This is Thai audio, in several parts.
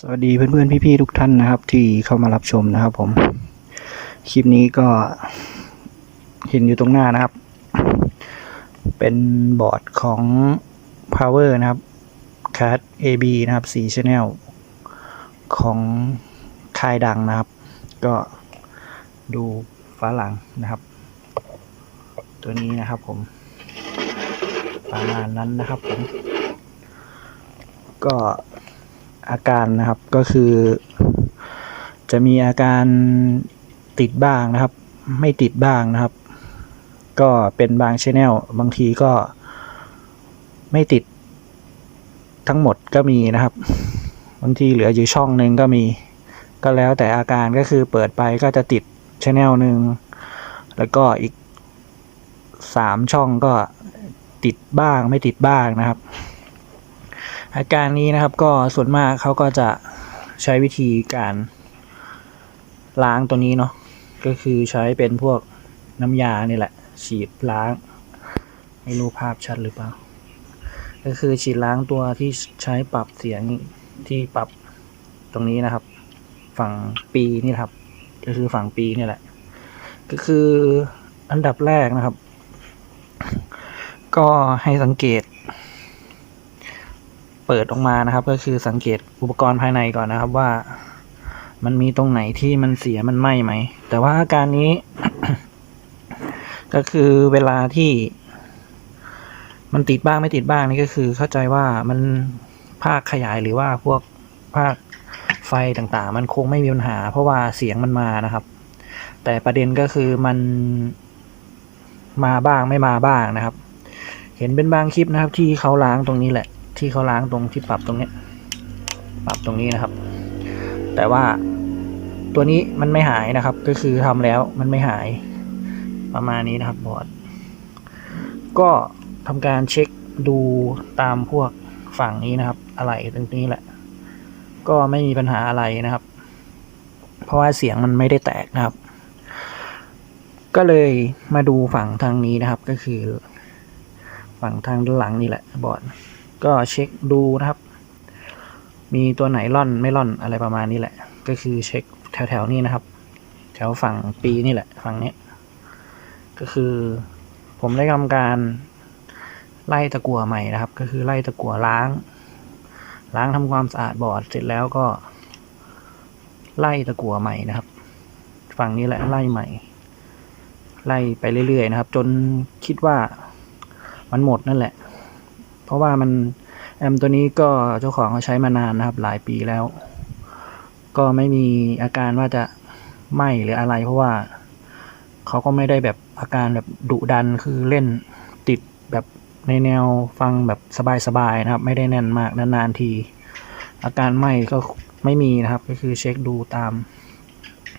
สวัสดีเพื่อนๆ พี่ๆ ทุกท่านนะครับ ที่เข้ามารับชมนะครับผม คลิปนี้ก็เห็นอยู่ตรงหน้านะครับ เป็นบอร์ดของ Power นะครับ Card AB นะครับ4 Channel ของค่ายดังนะครับ ก็ดูฟ้าหลังนะครับ ตัวนี้นะครับผม ประมาณนั้นนะครับผม ก็อาการนะครับก็คือ จะมีอาการติดบ้างนะครับ ไม่ติดบ้างนะครับ ก็เป็นบางชแนลบางทีก็ไม่ติดทั้งหมดก็มีนะครับ บางทีเหลืออยู่ช่องหนึ่งก็มี ก็แล้วแต่อาการก็คือเปิดไปก็จะติดชแนลหนึ่งแล้วก็อีกสามช่องก็ติดบ้างไม่ติดบ้างนะครับ อาการนี้นะครับก็ส่วนมากเขาก็จะใช้วิธีการล้างตัวนี้เนาะก็คือใช้เป็นพวกน้ำยานี่แหละ ฉีดล้าง ไม่รู้ภาพชัดหรือเปล่า ก็คือฉีดล้างตัวที่ใช้ปรับเสียง ที่ปรับตรงนี้นะครับ ฝั่งปีนี่ครับ ก็คือฝั่งปีนี่แหละ ก็คืออันดับแรกนะครับ ก็ให้สังเกต เปิดออกมานะครับ ก็คือสังเกตอุปกรณ์ภายในก่อนนะครับว่ามันมีตรงไหนที่มันเสียมันไหม้ไหม แต่ว่าอาการนี้ ก็คือเวลาที่ มันติดบ้างไม่ติดบ้างนี่ก็คือเข้าใจว่ามัน ภาคขยายหรือว่าพวกภาคไฟต่างๆ มันคงไม่มีปัญหา เพราะว่าเสียงมันมานะครับ แต่ประเด็นก็คือมันมาบ้างไม่มาบ้างนะครับ เห็นเป็นบางคลิปนะครับ ที่เขาล้างตรงนี้แหละ ที่เขาล้างตรงที่ปรับตรงนี้ ปรับตรงนี้นะครับ แต่ว่าตัวนี้มันไม่หายนะครับ ก็คือทำแล้วมันไม่หายประมาณนี้นะครับบอร์ดก็ทำการเช็คดูตามพวก ฝั่งนี้นะครับ อะไรตรงนี้แหละ ก็ไม่มีปัญหาอะไรนะครับ เพราะว่าเสียงมันไม่ได้แตกนะครับ ก็เลยมาดูฝั่งทางนี้นะครับ ก็คือ ฝั่งทางด้านหลังนี่แหละบอร์ดก็เช็คดูนะครับ มีตัวไหนล่อนไม่ล่อนอะไรประมาณนี้แหละ ก็คือเช็คแถวๆนี้นะครับ แถวฝั่งปีนี่แหละ ฝั่งนี้ ก็คือผมได้ทำการ ไล่ตะกั่วใหม่นะครับ ก็คือไล่ตะกั่วล้าง ล้างทำความสะอาดบอร์ดเสร็จแล้วก็ ไล่ตะกั่วใหม่นะครับ ฝั่งนี้แหละไล่ใหม่ ไล่ไปเรื่อยๆนะครับ จนคิดว่ามันหมดนั่นแหละ เพราะว่ามันแอมตัวนี้ก็เจ้าของเขาใช้มานานนะครับ หลายปีแล้ว ก็ไม่มีอาการว่าจะไหม้หรืออะไร เพราะว่าเขาก็ไม่ได้แบบอาการแบบดุดันคือเล่น ในแนวฟังแบบสบายๆนะครับ ไม่ได้แน่นมากนานๆที อาการไหม้ก็ไม่มีนะครับ ก็คือเช็คดูตาม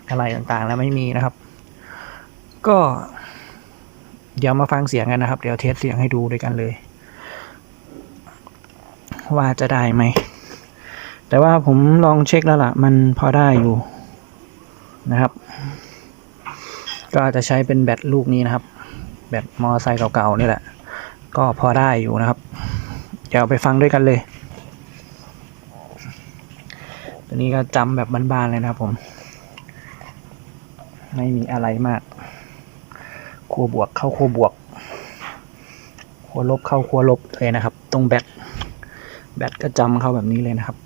อะไรต่างๆ แล้วไม่มีนะครับ ก็เดี๋ยวมาฟังเสียงกันนะครับ เดี๋ยวเทสเสียงให้ดูด้วยกันเลย ว่าจะได้ไหม แต่ว่าผมลองเช็คแล้วล่ะ มันพอได้อยู่นะครับ ก็จะใช้เป็นแบตลูกนี้นะครับ แบตมอไซค์เก่าๆนี่แหละ ก็พอได้อยู่นะครับ เดี๋ยวไปฟังด้วยกันเลยตัวนี้ก็จำแบบบ้านๆเลยนะครับผม ไม่มีอะไรมากขั้วบวกเข้าขั้วบวกขั้วลบเข้าขั้วลบเลยนะครับ ตรงแบตแบตก็จำเข้าแบบนี้เลยนะครับ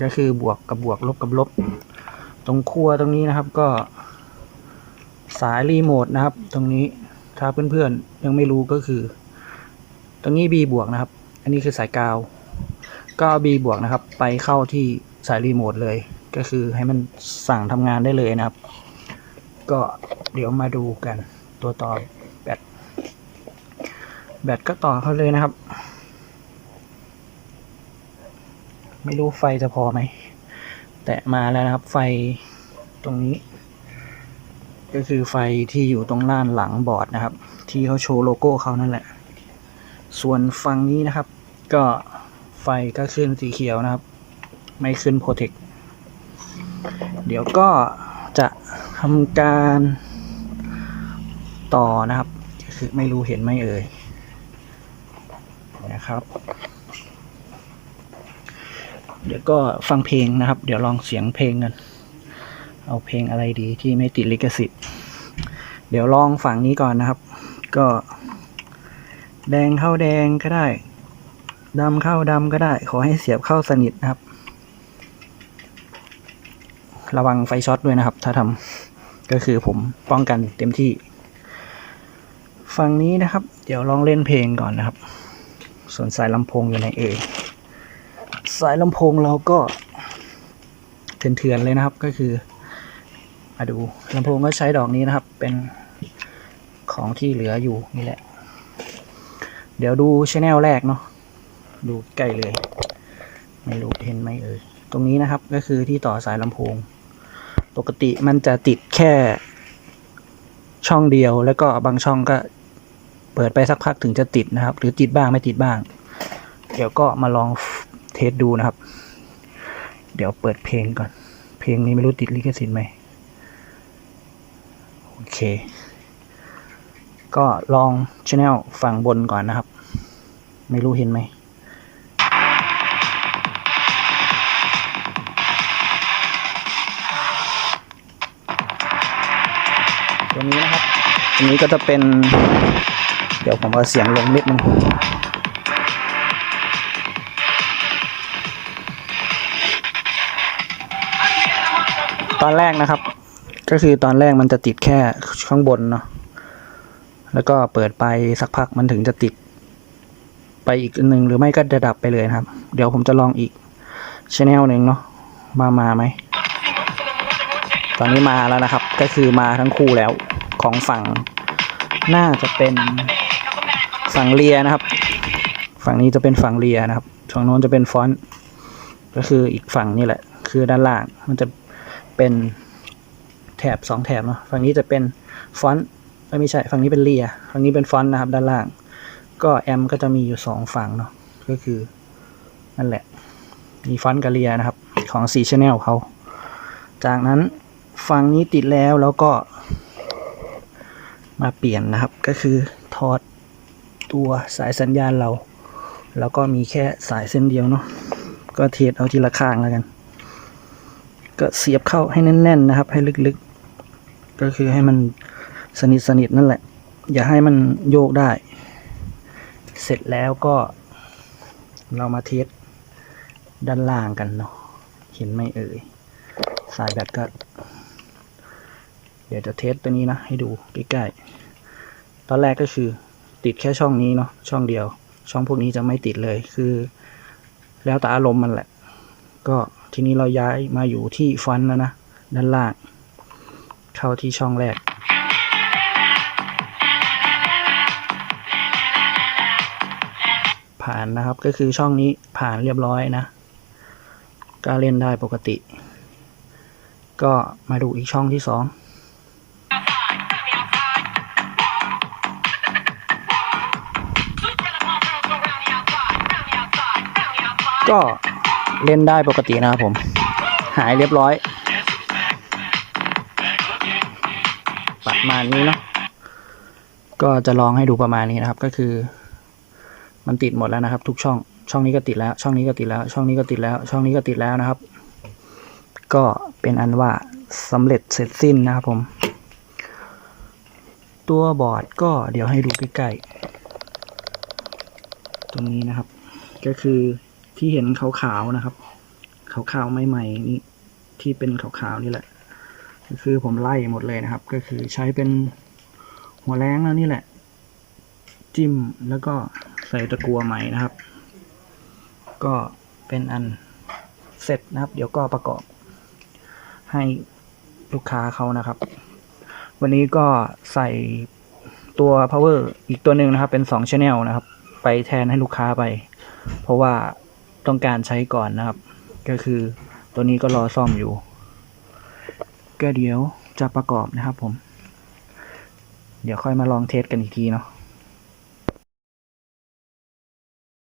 ก็คือบวกกับบวกลบกับลบ ตรงขั้วตรงนี้นะครับก็สายรีโมทนะครับ ตรงนี้ถ้าเพื่อนๆยังไม่รู้ก็คือ ตรงนี้ B บวกนะครับ อันนี้คือสายกาว ก็ B บวกนะครับ ไปเข้าที่สายรีโมทเลย ก็คือให้มันสั่งทำงานได้เลยนะครับ ก็เดี๋ยวมาดูกันตัวต่อแบต แบตก็ต่อเข้าเลยนะครับ ไม่รู้ไฟจะพอไหม แต่มาแล้วนะครับไฟตรงนี้ ก็คือไฟที่อยู่ตรงด้านหลังบอร์ดนะครับ ที่เขาโชว์โลโก้เขานั่นแหละ ส่วนฝั่งนี้นะครับ ก็ไฟก็ขึ้นสีเขียวนะครับ ไม่ขึ้นโปรเทคเดี๋ยวก็จะทำการต่อนะครับคือไม่รู้เห็นไหมเอ่ยนะครับ เดี๋ยวก็ฟังเพลงนะครับ เดี๋ยวลองเสียงเพลงกัน เอาเพลงอะไรดีที่ไม่ติดลิขสิทธิ์ เดี๋ยวลองฝั่งนี้ก่อนนะครับ ก็ แดงเข้าแดงก็ได้ดำเข้าดำก็ได้ ขอให้เสียบเข้าสนิทนะครับ ระวังไฟช็อตด้วยนะครับ ถ้าทำก็คือผมป้องกันเต็มที่ ฝั่งนี้นะครับ เดี๋ยวลองเล่นเพลงก่อนนะครับ ส่วนสายลำโพงอยู่ในเอสายลำโพงเราก็เถื่อนๆเลยนะครับก็คือมาดูลำโพงก็ใช้ดอกนี้นะครับ เป็นของที่เหลืออยู่นี่แหละ เดี๋ยวดูชแนลแรกเนาะดูใกล้เลย ไม่รู้เห็นไหมเอ่ยตรงนี้นะครับก็คือที่ต่อสายลำโพง ปกติมันจะติดแค่ช่องเดียวแล้วก็บางช่องก็เปิดไปสักพักถึงจะติดนะครับ หรือติดบ้างไม่ติดบ้าง เดี๋ยวก็มาลองเทสดูนะครับ เดี๋ยวเปิดเพลงก่อน เพลงนี้ไม่รู้ติดลิขสิทธิ์ไหมโอเค ก็ลองช anel ฝั่งบนก่อนนะครับ ไม่รู้เห็นไหมตัวนี้นะครับตัวนี้ก็จะเป็น เดี๋ยวผมเอาเสียงลงนิดนึงตอนแรกนะครับ ก็คือตอนแรกมันจะติดแค่ข้างบนเนาะ แล้วก็เปิดไปสักพักมันถึงจะติด ไปอีกนหนึ่งหรือไม่ก็จะดับไปเลยครับ เดี๋ยวผมจะลองอีกชแนลหนึ่งเนาะมามาไหมตอนนี้มาแล้วนะครับ ก็คือมาทั้งคู่แล้วของฝั่งน่าจะเป็นฝั่งเลียนะครับ ฝั่งนี้จะเป็นฝั่งเลียนะครับฝั่งโน้นจะเป็นฟอนต์ก็คืออีกฝั่งนี่แหละ คือด้านล่างมันจะเป็นแถบสองแถบเนาะฝั่งนี้จะเป็นฟอนต์ ไม่ใช่ฝั่งนี้เป็นเลียฝั่งนี้เป็นฟอนต์นะครับ ด้านล่าง ก็แอมก็จะมีอยู่สองฝั่งเนาะก็คือนั่นแหละ มีฟอนต์กับเลียนะครับของสี่ชแนลเขา จากนั้นฝั่งนี้ติดแล้วแล้วก็ มาเปลี่ยนนะครับก็คือถอดตัวสายสัญญาณเรา แล้วก็มีแค่สายเส้นเดียวเนาะก็เทสเอาทีละข้างแล้วกัน ก็เสียบเข้าให้แน่น ๆ นะครับ ให้ลึกๆ ก็คือให้มัน สนิทสนิทนั่นแหละ อย่าให้มันโยกได้ เสร็จแล้วก็ เรามาเทสด้านล่างกันเนาะเห็นไหมเอ่ยสายแบตก็ เดี๋ยวจะเทสตัวนี้นะ ให้ดูใกล้ๆตอนแรกก็คือติดแค่ช่องนี้เนาะช่องเดียว ช่องพวกนี้จะไม่ติดเลยคือ แล้วแต่อารมณ์มันแหละ ก็ทีนี้เราย้ายมาอยู่ที่ฟอนแล้วนะด้านล่างเข้าที่ช่องแรก ผ่านนะครับ ก็คือช่องนี้ผ่านเรียบร้อยนะ ก็เล่นได้ปกติ ก็มาดูอีกช่องที่สองก็เล่นได้ปกตินะครับผม หายเรียบร้อย ประมาณนี้เนาะก็จะลองให้ดูประมาณนี้นะครับก็คือ มันติดหมดแล้วนะครับ ทุกช่อง ช่องนี้ก็ติดแล้ว ช่องนี้ก็ติดแล้ว ช่องนี้ก็ติดแล้ว ช่องนี้ก็ติดแล้วนะครับ ก็เป็นอันว่าสำเร็จเสร็จสิ้นนะครับผม ตัวบอร์ดก็เดี๋ยวให้ดูใกล้ๆ ตรงนี้นะครับ ก็คือที่เห็นขาวๆนะครับ ขาวๆใหม่ๆนี่ที่เป็นขาวๆนี่แหละ ก็คือผมไล่หมดเลยนะครับ ก็คือใช้เป็นหัวแรงแล้วนี่แหละ จิ้มแล้วก็ ใส่ตะกัวใหม่นะครับ ก็เป็นอันเสร็จนะครับ เดี๋ยวก็ประกอบ ให้ลูกค้าเขานะครับ วันนี้ก็ใส่ตัว power อีกตัวหนึ่งนะครับ เป็น2 channel นะครับ ไปแทนให้ลูกค้าไป เพราะว่าต้องการใช้ก่อนนะครับ ก็คือตัวนี้ก็รอซ่อมอยู่ ก็เดี๋ยวจะประกอบนะครับผม เดี๋ยวค่อยมาลองเทสกันอีกทีเนาะ